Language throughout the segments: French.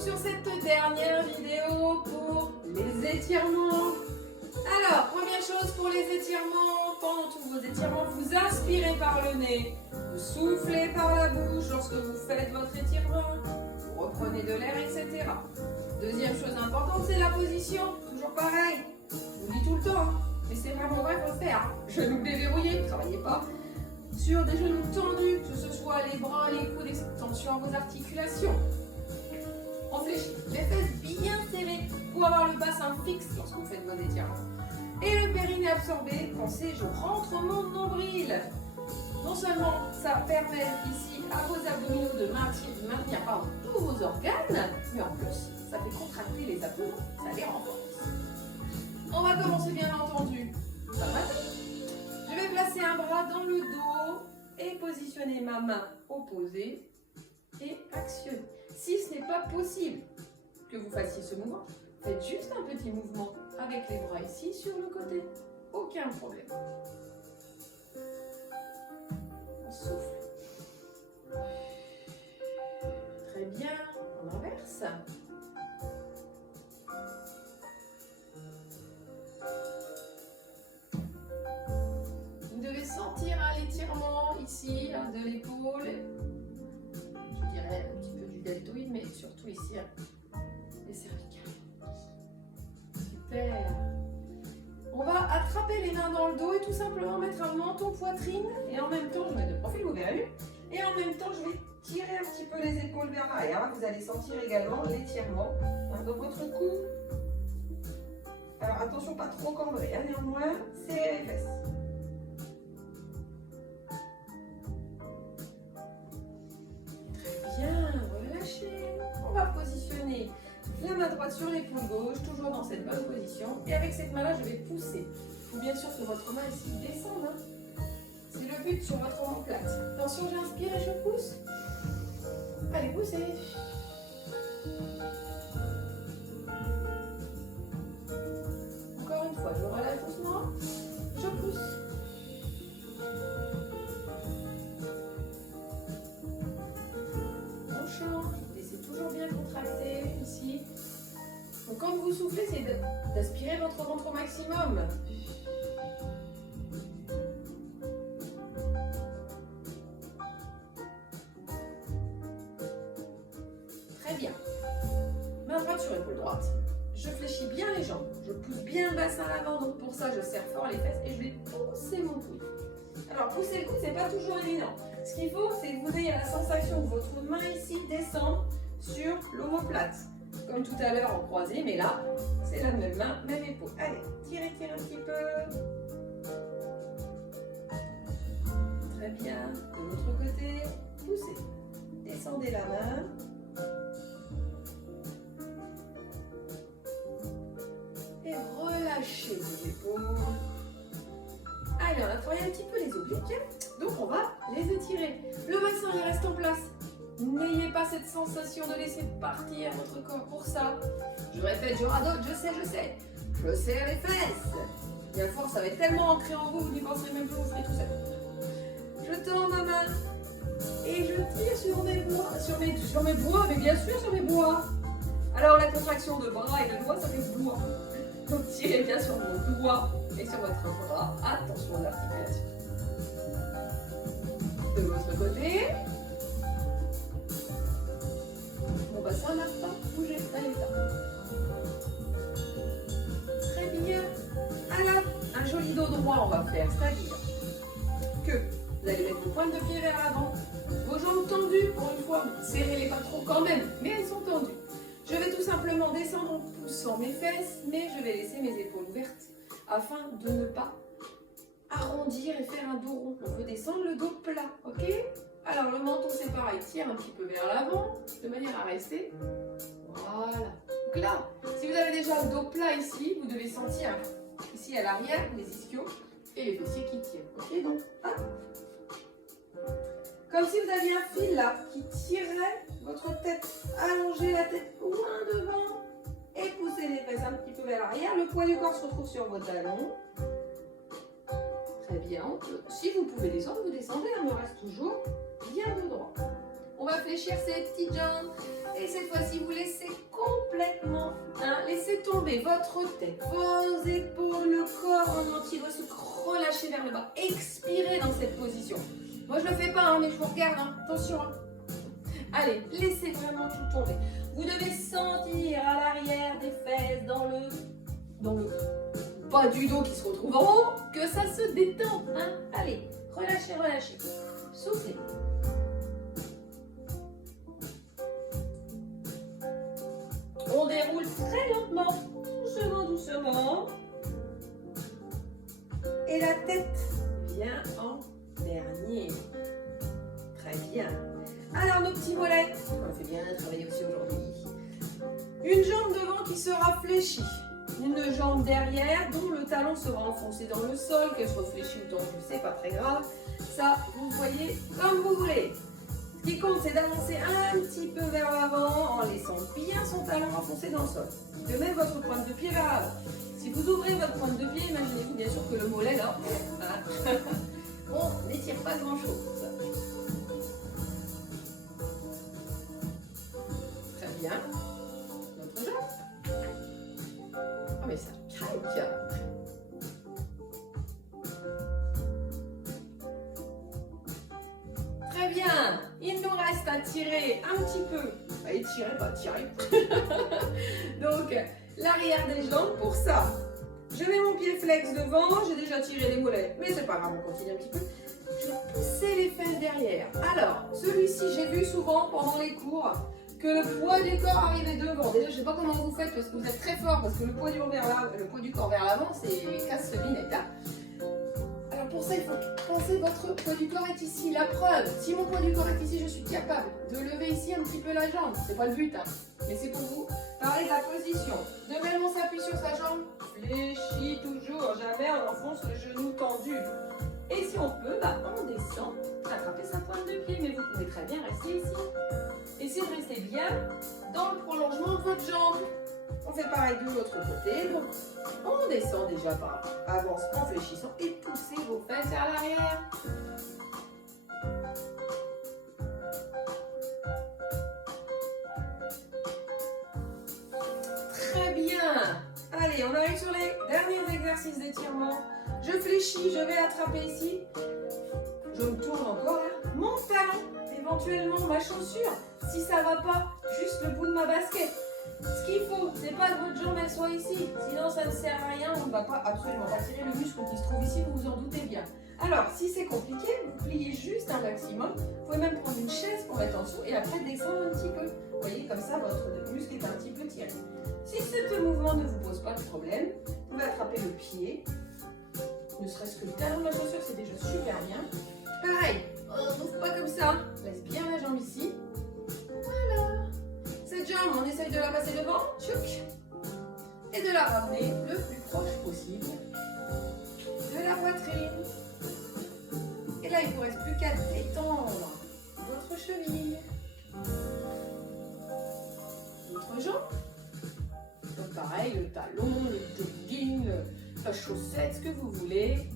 retrouve sur cette dernière vidéo pour les étirements. Alors, première chose pour les étirements, pendant tous vos étirements, vous inspirez par le nez, vous soufflez par la bouche lorsque vous faites votre étirement, vous reprenez de l'air, etc. Deuxième chose importante, c'est la position, toujours pareil, je vous dis tout le temps, mais c'est vraiment vrai, faut le faire. Genoux déverrouillés, ne travaillez pas sur des genoux tendus, que ce soit les bras, les coudes, attention à vos articulations. On fléchit les fesses bien serrées pour avoir le bassin fixe lorsque vous faites vos étirements. Et le périnée absorbé, pensez, je rentre mon nombril. Non seulement ça permet ici à vos abdominaux de maintenir tous vos organes, mais en plus, ça fait contracter les abdos, ça les renforce. On va commencer bien entendu. Ça va? Je vais placer un bras dans le dos et positionner ma main opposée et actionner. Si ce n'est pas possible que vous fassiez ce mouvement, faites juste un petit mouvement avec les bras ici sur le côté. Aucun problème. On souffle. Très bien. On inverse. Vous devez sentir l'étirement ici de l'épaule. Je dirais un petit peu du deltoïde, mais surtout ici, les cervicales. Super. On va attraper les mains dans le dos et tout simplement mettre un menton poitrine. Et en même temps, je mets de profil, vous verrez. Et en même temps, je vais tirer un petit peu les épaules vers l'arrière. Vous allez sentir également l'étirement dans votre cou. Alors attention, pas trop cambré, hein, néanmoins, serrez les fesses. Bien, relâchez. On va positionner la main droite sur l'épaule gauche, toujours dans cette bonne position. Et avec cette main-là, je vais pousser. Il faut bien sûr que votre main ici descende. Hein. C'est le but sur votre omoplate. Attention, j'inspire et je pousse. Allez, poussez. Encore une fois, je relâche doucement. Je pousse. Laissez toujours bien contracter ici. Donc quand vous soufflez, c'est d'aspirer votre ventre au maximum. Très bien. Main droite sur épaule droite. Je fléchis bien les jambes. Je pousse bien le bassin à l'avant. Donc pour ça, je serre fort les fesses et je vais pousser mon coude. Alors pousser le coude, c'est pas toujours évident. Ce qu'il faut, c'est que vous ayez la sensation que votre main ici descend sur l'omoplate. Comme tout à l'heure en croisé, mais là, c'est la même main, même épaule. Allez, tirez, tirez un petit peu. Très bien. De l'autre côté, poussez. Descendez la main. Et relâchez vos épaules. Allez, on a travaillé un petit peu les obliques. Donc on va les étirer. Le bassin il reste en place. N'ayez pas cette sensation de laisser partir votre corps pour ça. Je répète, je radote, je sais. Je serre les fesses. Et à force, ça va être tellement ancré en vous, vous n'y penserez même plus, vous ferez tout seul. Je tends ma main et je tire sur mes doigts, sur mes doigts, mais bien sûr sur mes doigts. Alors la contraction de bras et de doigts, ça fait doigts. Donc tirez bien sur vos doigts et sur votre bras. Attention à l'articulation. De l'autre côté, mon bassin n'a pas bougé, allez là. Très bien. Alors, un joli dos droit on va faire, c'est-à-dire que vous allez mettre vos pointes de pied vers l'avant, vos jambes tendues, pour une fois, serrez-les pas trop quand même, mais elles sont tendues. Je vais tout simplement descendre en poussant mes fesses, mais je vais laisser mes épaules ouvertes afin de ne pas arrondir et faire un dos rond. On veut descendre le dos plat, ok? Alors le menton c'est pareil, tire un petit peu vers l'avant, de manière à rester. Voilà. Donc là, si vous avez déjà le dos plat ici, vous devez sentir ici à l'arrière les ischios et les fessiers qui tirent. Ok, donc hop. Comme si vous aviez un fil là qui tirerait votre tête, allongez la tête loin devant et poussez les fesses un petit peu vers l'arrière. Le poids du corps se retrouve sur vos talons. Très bien. Si vous pouvez descendre, vous descendez, on me reste toujours bien de droit. On va fléchir ces petites jambes. Et cette fois-ci, vous laissez complètement, laissez tomber votre tête, vos épaules, le corps en entier doit se relâcher vers le bas. Expirez dans cette position. Moi, je ne le fais pas, mais je vous regarde. Attention. Allez, laissez vraiment tout tomber. Vous devez sentir à l'arrière des fesses, dans le bas du dos qui se retrouve en haut, que ça se détend. Allez, relâchez, relâchez. Soufflez. On déroule très lentement, doucement, doucement. Et la tête vient en dernier. Très bien. Alors, nos petits mollets, on fait bien travailler aussi aujourd'hui. Une jambe devant qui sera fléchie. Une jambe derrière dont le talon sera enfoncé dans le sol, qu'elle soit fléchie ou tendue, c'est pas très grave. Ça, vous voyez comme vous voulez. Ce qui compte, c'est d'avancer un petit peu vers l'avant en laissant bien son talon enfoncé dans le sol. De mettre votre pointe de pied vers l'avant. Si vous ouvrez votre pointe de pied, imaginez-vous bien sûr que le mollet là, on n'étire pas grand-chose. Très bien. Notre jambe. Oh mais ça craque. Très bien. Il nous reste à tirer un petit peu. À étirer, pas tirer. Donc, l'arrière des jambes. Pour ça, je mets mon pied flex devant. J'ai déjà tiré les mollets, mais c'est pas grave, on continue un petit peu. Je vais pousser les fesses derrière. Alors, celui-ci, j'ai vu souvent pendant les cours que le poids du corps arrivait devant. Déjà, je sais pas comment vous faites parce que vous êtes très fort, parce que le poids du corps vers l'avant, c'est casse binette. Alors pour ça, il faut penser que votre poids du corps est ici. La preuve, si mon poids du corps est ici, je suis capable de lever ici un petit peu la jambe. C'est pas le but, mais c'est pour vous parler de la position. De même, on s'appuie sur sa jambe, fléchit toujours, jamais on enfonce le genou tendu. Et si on peut, on descend, attraper sa pointe de pied, mais vous pouvez très bien rester ici. Essayez de rester bien dans le prolongement de votre jambe. On fait pareil de l'autre côté. Donc, on descend déjà par avance en fléchissant et poussez vos fesses vers l'arrière. Très bien. Allez, on arrive sur les derniers exercices d'étirement. Je fléchis, je vais attraper ici. Je me tourne encore. Mon talon, éventuellement ma chaussure. Si ça ne va pas, juste le bout de ma basket. Ce qu'il faut, c'est pas que votre jambe elle soit ici. Sinon, ça ne sert à rien. On ne va pas absolument pas tirer le muscle qui se trouve ici, vous vous en doutez bien. Alors, si c'est compliqué, vous pliez juste un maximum. Vous pouvez même prendre une chaise pour mettre en dessous et après descendre un petit peu. Vous voyez, comme ça, votre muscle est un petit peu tiré. Si ce mouvement ne vous pose pas de problème, vous pouvez attraper le pied. Ne serait-ce que le talon de la chaussure, c'est déjà super bien. Pareil, on n'ouvre pas comme ça. On laisse bien la jambe ici. Voilà. Cette jambe, on essaye de la passer devant. Tchouk. Et de la ramener le plus proche possible de la poitrine. Et là, il ne vous reste plus qu'à détendre votre cheville. Votre jambe. Donc pareil, le talon, le jogging, la chaussette, ce que vous voulez.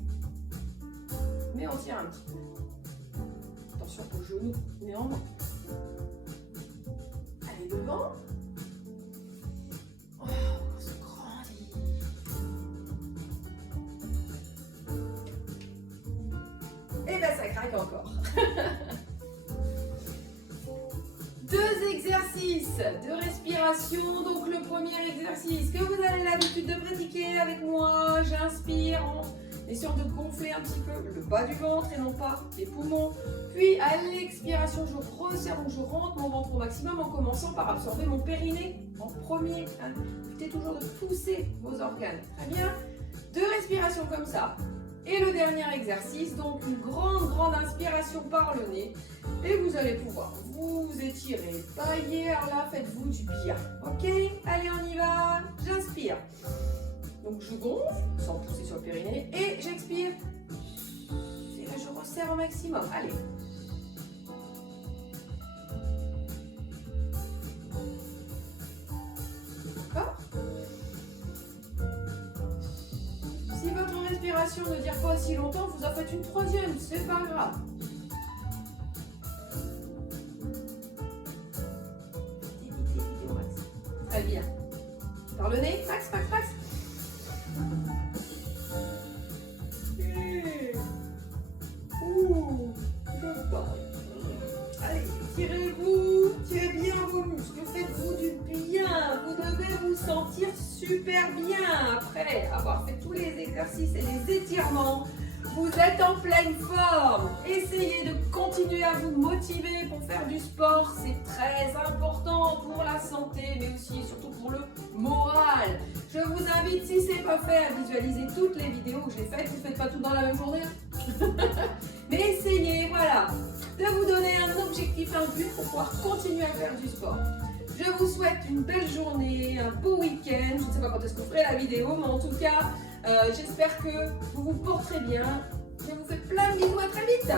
Mais on tire un petit peu. Attention aux genoux, néanmoins. Allez devant. Oh, on se grandit. Et bien ça craque encore. Deux exercices de respiration. Donc le premier exercice que vous avez l'habitude de pratiquer avec moi, j'inspire en essayant de gonfler un petit peu le bas du ventre et non pas les poumons. Puis à l'expiration, je resserre, donc je rentre mon ventre au maximum en commençant par absorber mon périnée en premier. Évitez toujours de pousser vos organes. Très bien. Deux respirations comme ça. Et le dernier exercice, donc une grande inspiration par le nez. Et vous allez pouvoir vous étirer, tailler, alors là, faites-vous du bien. Ok? Allez, on y va. J'inspire. Donc je gonfle, sans pousser sur le périnée, et j'expire. Et là, je resserre au maximum. Allez. D'accord? Si votre respiration ne dure pas aussi longtemps, vous en faites une troisième, c'est pas grave. Très bien. Par le nez, max, max, max. Ouh, je vois. Allez, tirez bien vos muscles, faites-vous du bien. Vous devez vous sentir super bien après avoir fait tous les exercices et les étirements. Vous êtes en pleine forme. Essayez de continuer à vous motiver pour faire du sport. C'est très important pour la santé, mais aussi et surtout pour le moral. Je vous invite, si ce n'est pas fait, à visualiser toutes les vidéos que j'ai faites. Vous ne faites pas tout dans la même journée. Mais essayez, voilà, de vous donner un objectif, un but pour pouvoir continuer à faire du sport. Je vous souhaite une belle journée, un beau week-end. Je ne sais pas quand est-ce que vous ferez la vidéo, mais en tout cas, j'espère que vous vous porterez bien. Je vous fais plein de bisous, à très vite.